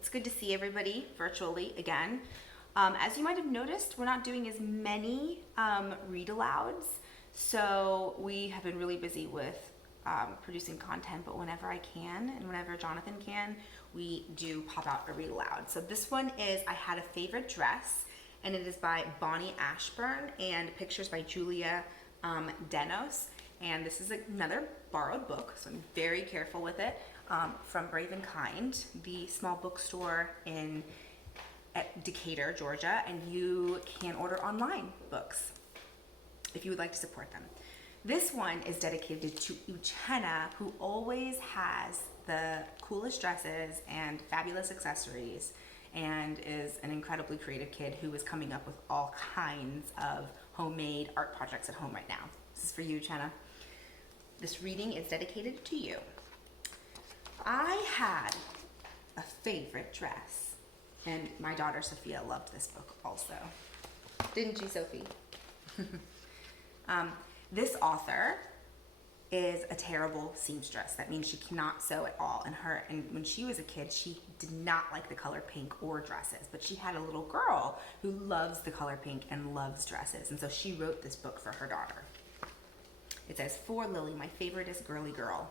It's good to see everybody virtually again. As you might have noticed, we're not doing as many read alouds, so we have been really busy with producing content, but whenever I can and whenever Jonathan can, we do pop out a read aloud. So this one is I Had a Favorite Dress, and it is by Boni Ashburn and pictures by Julia Denos. And this is another borrowed book, so I'm very careful with it, from Brave and Kind, the small bookstore at Decatur, Georgia, and you can order online books if you would like to support them. This one is dedicated to Uchenna, who always has the coolest dresses and fabulous accessories, and is an incredibly creative kid who is coming up with all kinds of homemade art projects at home right now. This is for you, Uchenna. This reading is dedicated to you. I had a favorite dress, and my daughter Sophia loved this book also. Didn't you, Sophie? This author is a terrible seamstress. That means she cannot sew at all. And when she was a kid, she did not like the color pink or dresses, but she had a little girl who loves the color pink and loves dresses. And so she wrote this book for her daughter. It says, "For Lily, my favoriteest girly girl."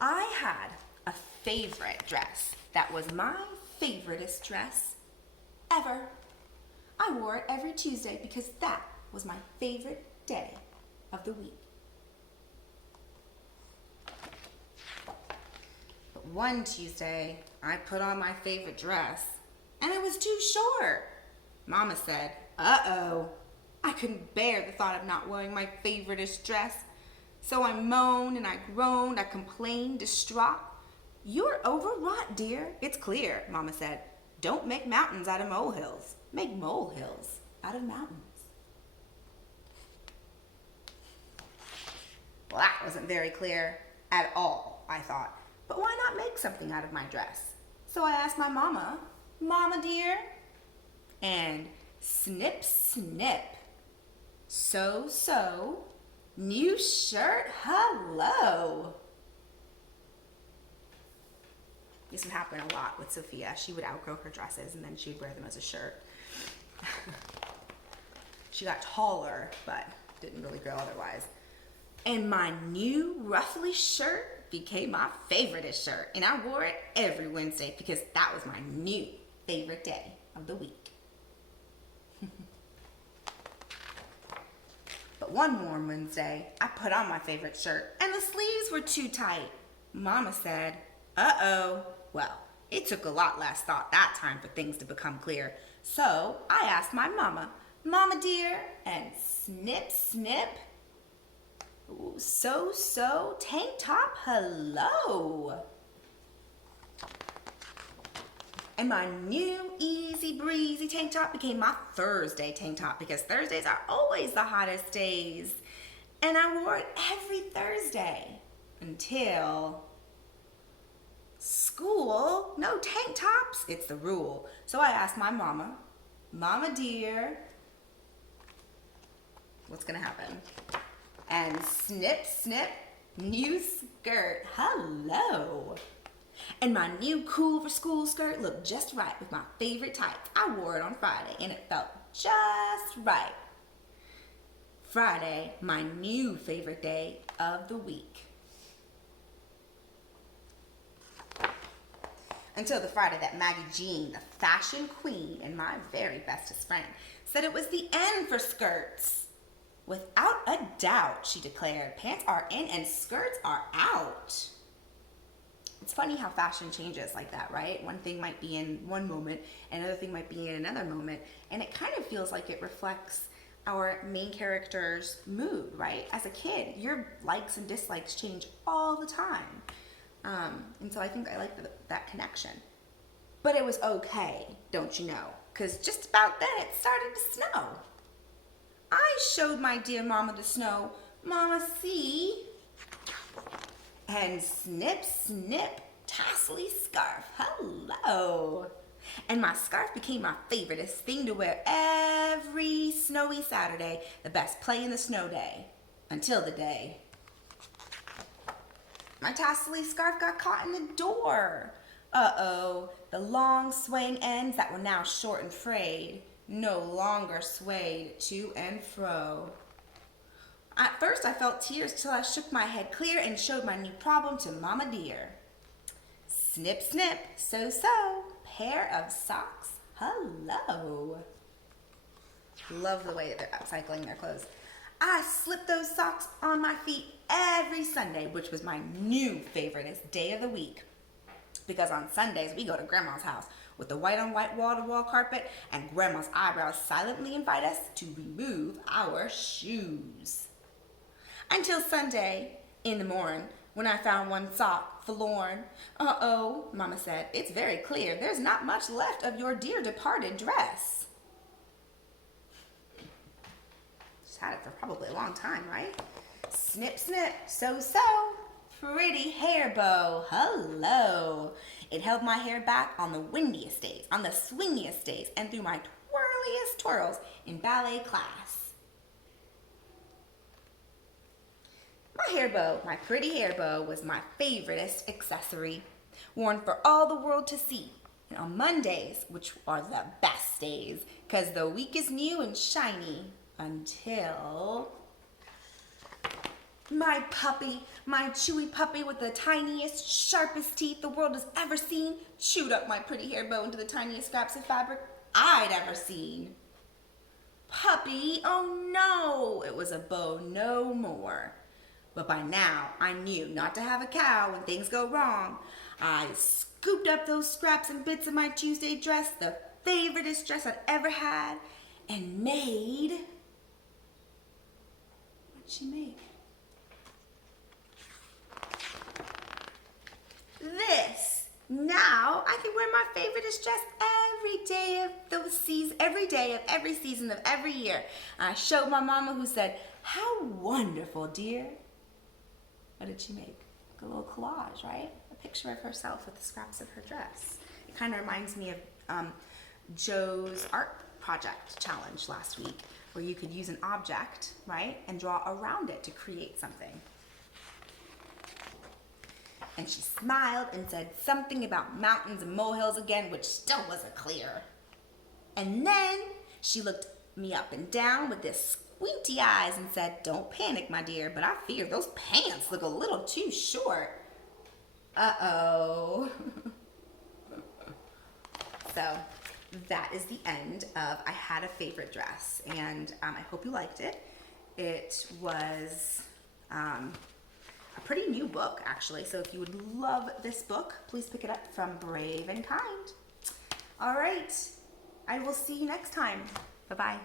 I had a favorite dress that was my favoriteest dress ever. I wore it every Tuesday because that was my favorite day of the week. But one Tuesday, I put on my favorite dress, and it was too short. Mama said, "Uh-oh." I couldn't bear the thought of not wearing my favoriteest dress. So I moaned and I groaned, I complained, distraught. "You're overwrought, dear. It's clear," Mama said. "Don't make mountains out of molehills. Make molehills out of mountains." Well, that wasn't very clear at all, I thought. But why not make something out of my dress? So I asked my mama, "Mama dear," and snip, snip. So, new shirt, hello. This would happen a lot with Sophia. She would outgrow her dresses and then she would wear them as a shirt. She got taller, but didn't really grow otherwise. And my new ruffly shirt became my favoriteest shirt, and I wore it every Wednesday because that was my new favorite day of the week. But one warm Wednesday, I put on my favorite shirt and the sleeves were too tight. Mama said, "Uh-oh." Well, it took a lot less thought that time for things to become clear. So I asked my mama, "Mama dear," and snip, snip. Ooh, so, tank top, hello. And my new easy breezy tank top became my Thursday tank top because Thursdays are always the hottest days. And I wore it every Thursday until school. No tank tops, it's the rule. So I asked my mama, "Mama dear," what's gonna happen? And snip, snip, new skirt, hello. And my new cool for school skirt looked just right with my favorite tights. I wore it on Friday and it felt just right. Friday, my new favorite day of the week. Until the Friday that Maggie Jean, the fashion queen and my very bestest friend, said it was the end for skirts. "Without a doubt," she declared, "pants are in and skirts are out." It's funny how fashion changes like that, right? One thing might be in one moment, another thing might be in another moment, and it kind of feels like it reflects our main character's mood, right? As a kid, your likes and dislikes change all the time. And so I think I like that connection. But it was okay, don't you know? Because just about then it started to snow. I showed my dear mama the snow. "Mama, see?" And snip, snip, tassely scarf, hello. And my scarf became my favoriteest thing to wear every snowy Saturday, the best play in the snow day, until the day my tassely scarf got caught in the door. Uh-oh, the long swaying ends that were now short and frayed no longer swayed to and fro. At first I felt tears till I shook my head clear and showed my new problem to Mama dear. Snip, snip, so, pair of socks, hello. Love the way they're upcycling their clothes. I slipped those socks on my feet every Sunday, which was my new favoriteest day of the week. Because on Sundays, we go to Grandma's house with the white on white wall-to-wall carpet, and Grandma's eyebrows silently invite us to remove our shoes. Until Sunday, in the morning, when I found one sock forlorn. Uh-oh, Mama said, it's very clear there's not much left of your dear departed dress. She's had it for probably a long time, right? Snip, snip, so, pretty hair bow, hello. It held my hair back on the windiest days, on the swingiest days, and through my twirliest twirls in ballet class. My hair bow, my pretty hair bow, was my favoriteest accessory, worn for all the world to see. And on Mondays, which are the best days, 'cause the week is new and shiny, until my puppy, my chewy puppy with the tiniest, sharpest teeth the world has ever seen, chewed up my pretty hair bow into the tiniest scraps of fabric I'd ever seen. Puppy, oh no, it was a bow no more. But by now, I knew not to have a cow when things go wrong. I scooped up those scraps and bits of my Tuesday dress, the favoriteest dress I'd ever had, and made... What'd she make? This. Now I can wear my favoriteest dress every day of the season, every day of every season of every year. I showed my mama, who said, "How wonderful, dear." What did she make? A little collage, right? A picture of herself with the scraps of her dress. It kind of reminds me of Joe's art project challenge last week, where you could use an object, right, and draw around it to create something. And she smiled and said something about mountains and molehills again, which still wasn't clear. And then she looked me up and down with this squinty eyes and said, "Don't panic, my dear, but I fear those pants look a little too short." Uh-oh. So that is the end of I Had a Favorite Dress, and I hope you liked it. It was a pretty new book, actually, so if you would love this book, please pick it up from Brave and Kind. All right, I will see you next time. Bye-bye.